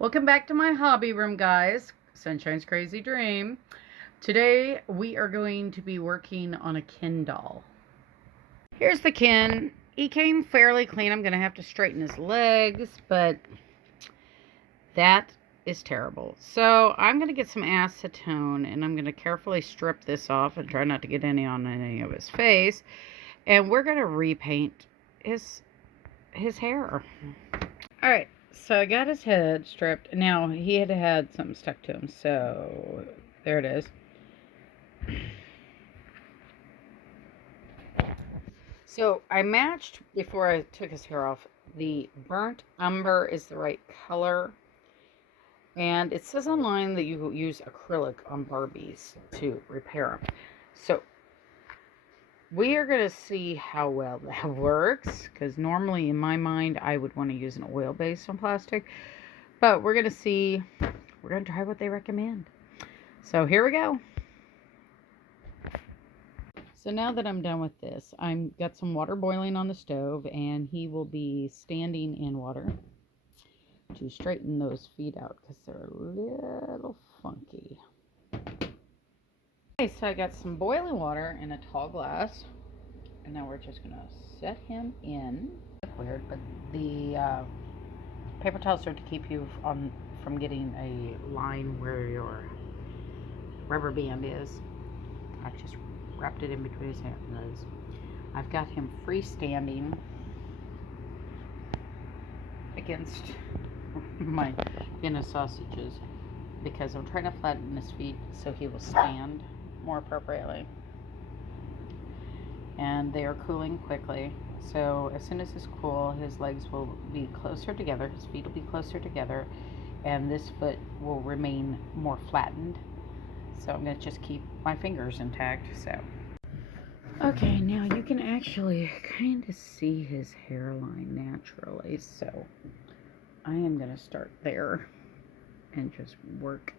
Welcome back to my hobby room, guys. Sunshine's Crazy Dream. Today we are going to be working on a Ken doll. Here's the Ken. He came fairly clean. I'm going to have to straighten his legs, but that is terrible. So I'm going to get some acetone and I'm going to carefully strip this off and try not to get any on any of his face. And we're going to repaint his hair. All right. So I got his head stripped. Now, he had something stuck to him, so there it is. So I matched, before I took his hair off, the burnt umber is the right color. And it says online that you use acrylic on Barbies to repair them. So we are going to see how well that works, because normally in my mind I would want to use an oil based on plastic, but we're going to see, we're going to try what they recommend. So here we go. So now that I'm done with this, I've got some water boiling on the stove, and he will be standing in water to straighten those feet out because they're a little funky. Okay, so I got some boiling water in a tall glass, and now we're just going to set him in. Weird, but the paper towels are to keep you from getting a line where your rubber band is. I just wrapped it in between his hands. I've got him freestanding against my Vienna sausages because I'm trying to flatten his feet so he will stand more appropriately. And they are cooling quickly. So as soon as it's cool, his legs will be closer together, his feet will be closer together, and this foot will remain more flattened. So I'm going to just keep my fingers intact. So okay, now you can actually kind of see his hairline naturally. So I am going to start there and just work.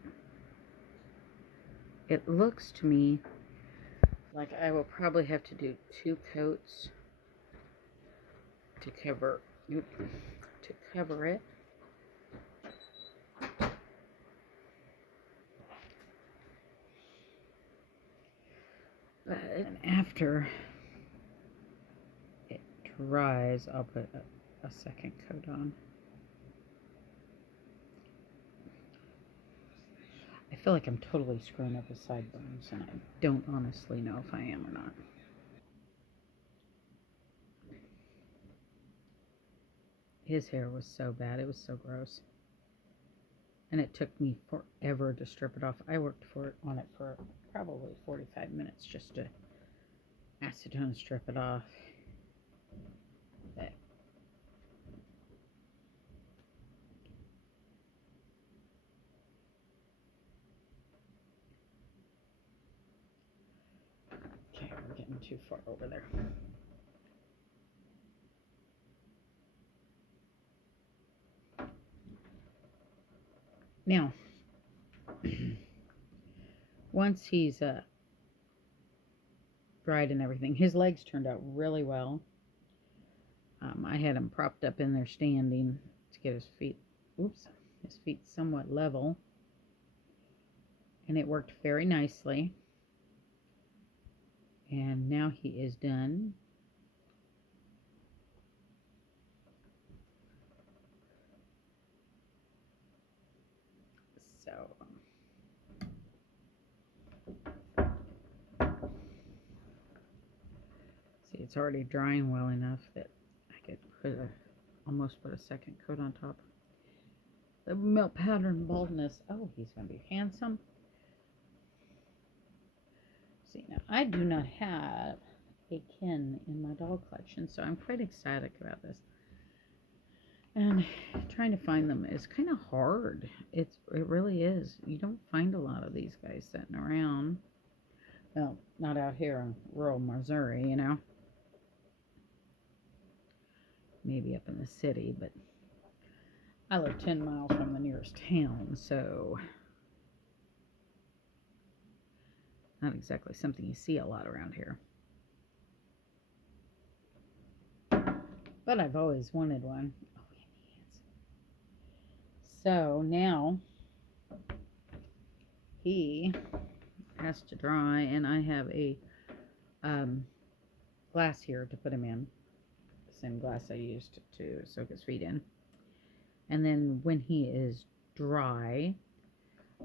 It looks to me like I will probably have to do 2 coats to cover it. But after it dries, I'll put a second coat on. I feel like I'm totally screwing up his sideburns, and I don't honestly know if I am or not. His hair was so bad, it was so gross. And it took me forever to strip it off. I worked on it for probably 45 minutes just to acetone strip it off. But okay, we're getting too far over there. Now, once he's dried and everything, his legs turned out really well. I had him propped up in there standing to get his feet somewhat level, and it worked very nicely. And now he is done. So see, it's already drying well enough that I could almost put a second coat on top. The melt pattern baldness. Oh, he's going to be handsome. See, now I do not have a Ken in my doll collection, so I'm quite ecstatic about this. And trying to find them is kind of hard. It really is. You don't find a lot of these guys sitting around. Well, not out here in rural Missouri, you know. Maybe up in the city, but I live 10 miles from the nearest town, so not exactly something you see a lot around here. But I've always wanted one. So now he has to dry, and I have a glass here to put him in. The same glass I used to soak his feet in. And then when he is dry,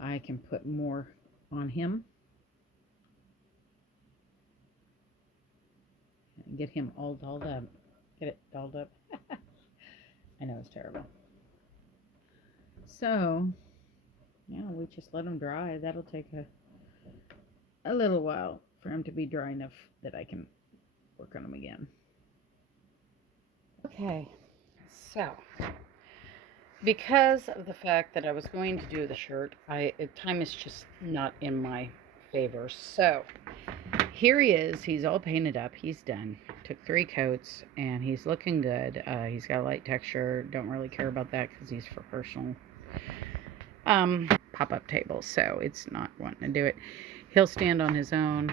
I can put more on him and get him all dolled up. Get it dolled up? I know it's terrible. So, yeah, we just let him dry. That'll take a little while for him to be dry enough that I can work on him again. Okay, so because of the fact that I was going to do the shirt, time is just not in my favor. So here he is. He's all painted up. He's done. Took 3 coats, and he's looking good. He's got a light texture. Don't really care about that because he's for personal pop-up tables, so it's not wanting to do it. He'll stand on his own.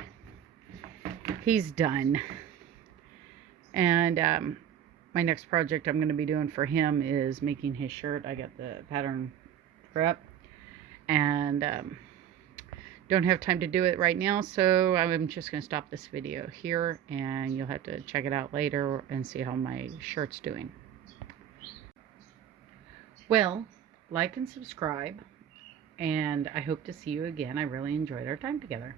He's done. And my next project I'm going to be doing for him is making his shirt. I got the pattern prep, and don't have time to do it right now, so I'm just going to stop this video here, and you'll have to check it out later and see how my shirt's doing. Well, like and subscribe, and I hope to see you again. I really enjoyed our time together.